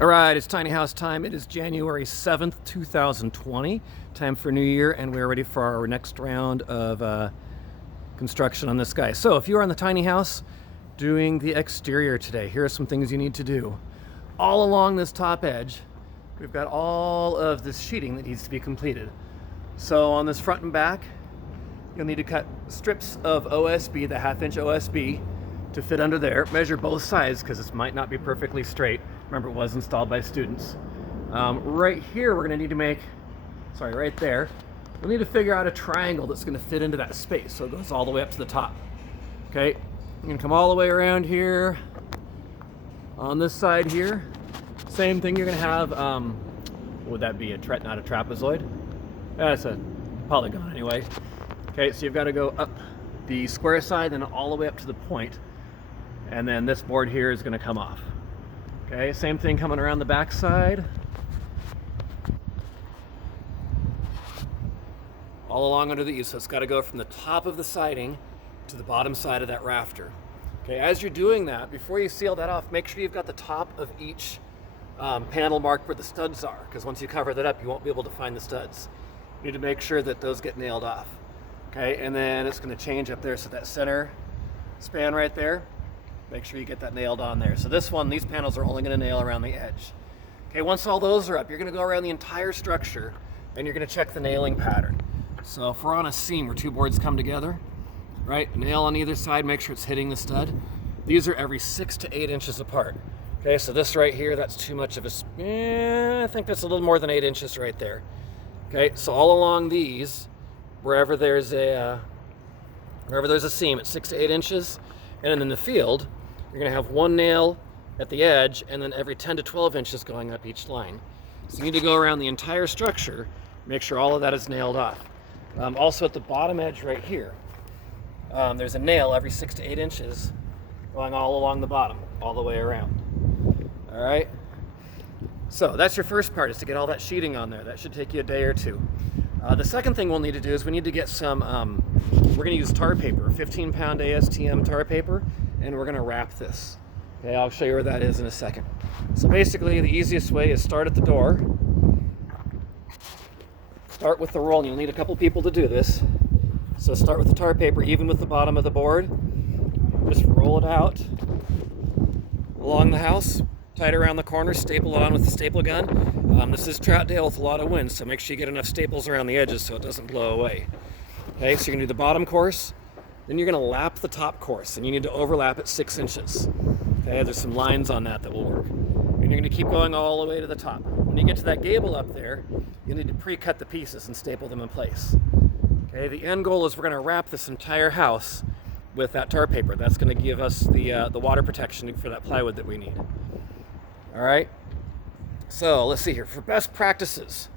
All right, it's Tiny House time. It is January 7th, 2020. Time for New Year, and we're ready for our next round of construction on this guy. So if you're on the tiny house doing the exterior today, here are some things you need to do. All along this top edge, we've got all of this sheeting that needs to be completed. So on this front and back, you'll need to cut strips of OSB, the 1/2 inch OSB, to fit under there. Measure both sides because this might not be perfectly straight. Remember, it was installed by students. Right here, we're gonna need to make, right there, we'll need to figure out a triangle that's gonna fit into that space so it goes all the way up to the top. Okay, you're gonna come all the way around here. On this side here, same thing, you're gonna have, what would that be, not a trapezoid? That's a polygon anyway. Okay, so you've gotta go up the square side and all the way up to the point, and then this board here is gonna come off. Okay, same thing coming around the back side. All along under these, so it's got to go from the top of the siding to the bottom side of that rafter. Okay, as you're doing that, before you seal that off, make sure you've got the top of each panel marked where the studs are, because once you cover that up, you won't be able to find the studs. You need to make sure that those get nailed off. Okay, and then it's going to change up there, so that center span right there, make sure you get that nailed on there. So this one, these panels are only going to nail around the edge. Okay, once all those are up, you're going to go around the entire structure and you're going to check the nailing pattern. So if we're on a seam where two boards come together, right, nail on either side, make sure it's hitting the stud. These are every 6 to 8 inches apart. Okay, so this right here, that's too much of a, I think that's a little more than 8 inches right there. Okay, so all along these, wherever there's a seam, it's 6 to 8 inches, and then in the field, you're going to have one nail at the edge and then every 10 to 12 inches going up each line. So you need to go around the entire structure, make sure all of that is nailed off. Also at the bottom edge right here, there's a nail every 6 to 8 inches going all along the bottom, all the way around. All right? So that's your first part, is to get all that sheeting on there. That should take you a day or two. The second thing we'll need to do is we need to get some, we're going to use tar paper, 15-pound ASTM tar paper, and we're going to wrap this. Okay, I'll show you where that is in a second. So basically, the easiest way is start at the door. Start with the roll, and you'll need a couple people to do this. So start with the tar paper, even with the bottom of the board. Just roll it out along the house, tie it around the corner, staple it on with the staple gun. This is Troutdale with a lot of wind, so make sure you get enough staples around the edges so it doesn't blow away. Okay, so you're gonna do the bottom course, then you're gonna lap the top course, and you need to overlap at 6 inches. Okay, there's some lines on that will work. And you're gonna keep going all the way to the top. When you get to that gable up there, you need to pre-cut the pieces and staple them in place. Okay, the end goal is we're gonna wrap this entire house with that tar paper. That's gonna give us the water protection for that plywood that we need. All right, so let's see here. For best practices,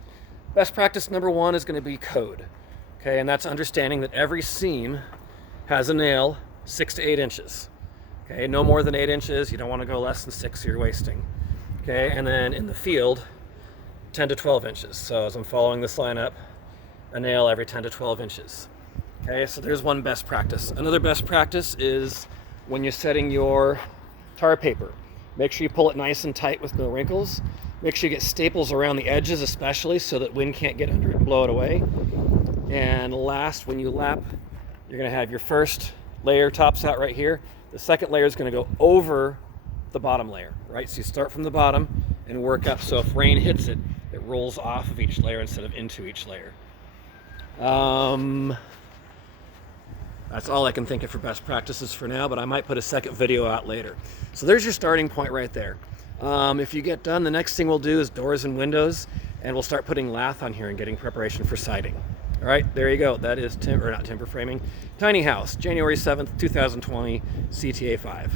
best practice number 1 is gonna be code. Okay, and that's understanding that every seam has a nail 6 to 8 inches. Okay, no more than 8 inches. You don't want to go less than 6, you're wasting. Okay, and then in the field, 10 to 12 inches. So as I'm following this line up, a nail every 10 to 12 inches. Okay, so there's one best practice. Another best practice is when you're setting your tar paper, make sure you pull it nice and tight with no wrinkles. Make sure you get staples around the edges especially so that wind can't get under it and blow it away. And last, when you lap, you're going to have your first layer tops out right here. The second layer is going to go over the bottom layer, right? So you start from the bottom and work up. So if rain hits it, it rolls off of each layer instead of into each layer. That's all I can think of for best practices for now, but I might put a second video out later. So there's your starting point right there. If you get done, the next thing we'll do is doors and windows, and we'll start putting lath on here and getting preparation for siding. All right, there you go. That is not timber framing. Tiny House, January 7th, 2020, CTA 5.